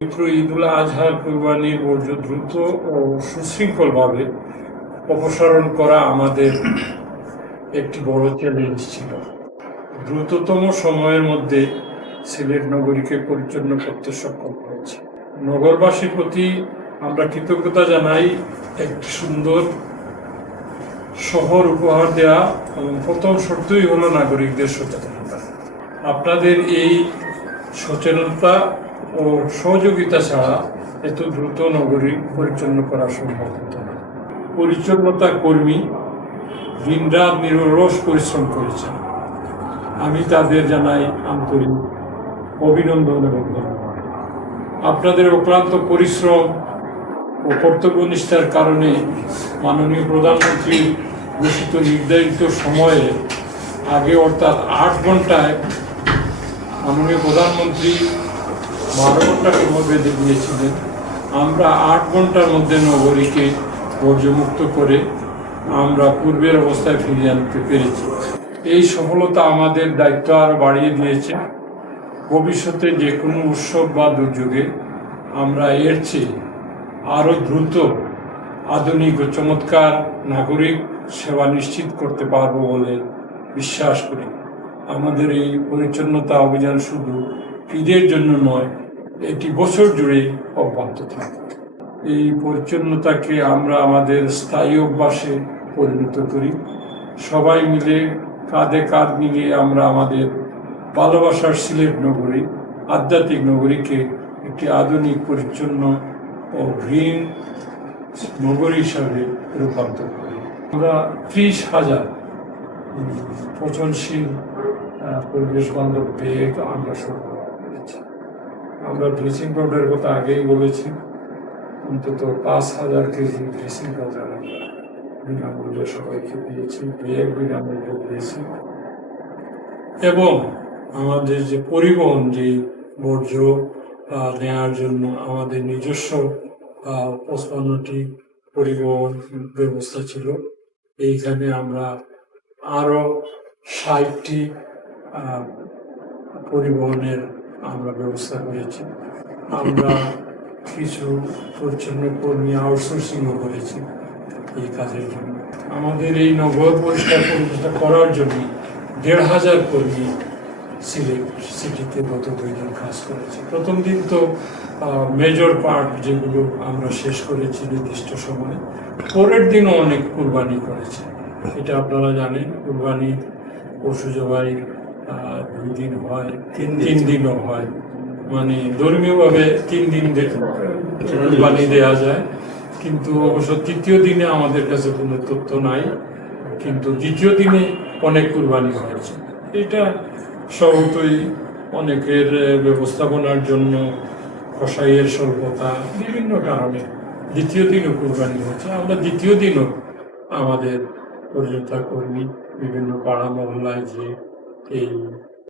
পবিত্র ঈদুল আজহা কুরবানির বর্জ্য দ্রুত ও সুশৃঙ্খলভাবে অপসারণ করা আমাদের একটি বড় চ্যালেঞ্জ ছিল। দ্রুততম সময়ের মধ্যে সিলেট নগরীকে পরিচ্ছন্ন করতে সক্ষম হয়েছে। নগরবাসীর প্রতি আমরা কৃতজ্ঞতা জানাই একটি সুন্দর শহর উপহার দেওয়া এবং প্রথম শর্তই হলো নাগরিকদের সচেতনতা। আপনাদের এই সচেতনতা ও সহযোগিতা ছাড়া এত দ্রুত নগরী পরিচ্ছন্ন করা সম্ভব হতো না। পরিচ্ছন্নতা কর্মী দিনরাত নিরলস পরিশ্রম করেছেন। আমি তাদের জানাই আন্তরিক অভিনন্দন এবং ধন্যবাদ। আপনাদের অক্লান্ত পরিশ্রম ও কর্তব্যনিষ্ঠার কারণে মাননীয় প্রধানমন্ত্রী ঘোষিত নির্ধারিত সময়ে আগে অর্থাৎ 8 ঘন্টায় মাননীয় প্রধানমন্ত্রী 12 ঘন্টা সময় বেঁধে দিয়েছিলেন। আমরা 8 ঘন্টার মধ্যে নগরীকে বর্জ্যমুক্ত করে আমরা পূর্বের অবস্থায় ফিরিয়ে আনতে পেরেছি। এই সফলতা আমাদের দায়িত্ব আরও বাড়িয়ে দিয়েছে। ভবিষ্যতে যে কোনো উৎসব বা দুর্যোগে আমরা এর চেয়ে আরও দ্রুত আধুনিক ও চমৎকার নাগরিক সেবা নিশ্চিত করতে পারব বলে বিশ্বাস করি। আমাদের এই পরিচ্ছন্নতা অভিযান শুধু ঈদের জন্য নয়, এটি বছর জুড়ে অব্যাহত থাকবে। এই পরিচ্ছন্নতাকে আমরা আমাদের স্থায়ী অভ্যাসে পরিণত করি। সবাই মিলে কাঁধে কাঁধ মিলিয়ে আমরা আমাদের ভালোবাসার সিলেট নগরী, আধ্যাত্মিক নগরীকে একটি আধুনিক, পরিচ্ছন্ন ও গ্রিন নগরী হিসাবে রূপান্তর করি। আমরা 30,000 পচনশীল পরিবেশ বান্ধব ব্যাগ আমরা সরবরাহ করেছি। আমরা ব্লিচিং পাউডারের কথা আগেই বলেছি, অন্তত 5,000 কেজি ব্লিচিং পাউডার আমরা বিনামূল্যে সবাইকে দিয়েছি, ব্যাগ বিনামূল্যে দিয়েছি। এবং আমাদের যে পরিবহন, যে বর্জ্য নেওয়ার জন্য আমাদের নিজস্ব 55টি পরিবহন ব্যবস্থা ছিল। এইখানে আমরা আরও 60টি পরিবহনের আমরা ব্যবস্থা করেছি। আমরা কিছু পরিচ্ছন্ন কর্মী আউটসোর্সিংও করেছি এই কাজের জন্য। আমাদের এই নগর পরিষ্কার পরিচ্ছন্ন করার জন্য 1,500 কর্মী সিলেট সিটিতে গত 2 দিন কাজ করেছে। প্রথম দিন তো মেজর পার্ট যেগুলো আমরা শেষ করেছি নির্দিষ্ট সময়ে, পরের দিনও অনেক কুরবানি করেছে। এটা আপনারা জানেন, কুরবানি পশু জবাই 2 দিন হয়, 3 দিনও হয়। মানে ধর্মীয়ভাবে 3 দিন কুরবানি দেওয়া যায়, কিন্তু অবশ্য 3য় দিনে আমাদের কাছে কোনো তথ্য নাই, কিন্তু 2য় দিনে অনেক কুরবানি হয়েছে। এটা স্বভাবতই অনেকের ব্যবস্থাপনার জন্য, কসাইয়ের স্বল্পতা, বিভিন্ন কারণে 2য় দিনও কুরবানি হচ্ছে। আমরা 2য় দিনও আমাদের পরিচ্ছন্নতা কর্মী বিভিন্ন পাড়া মহল্লায় যে এই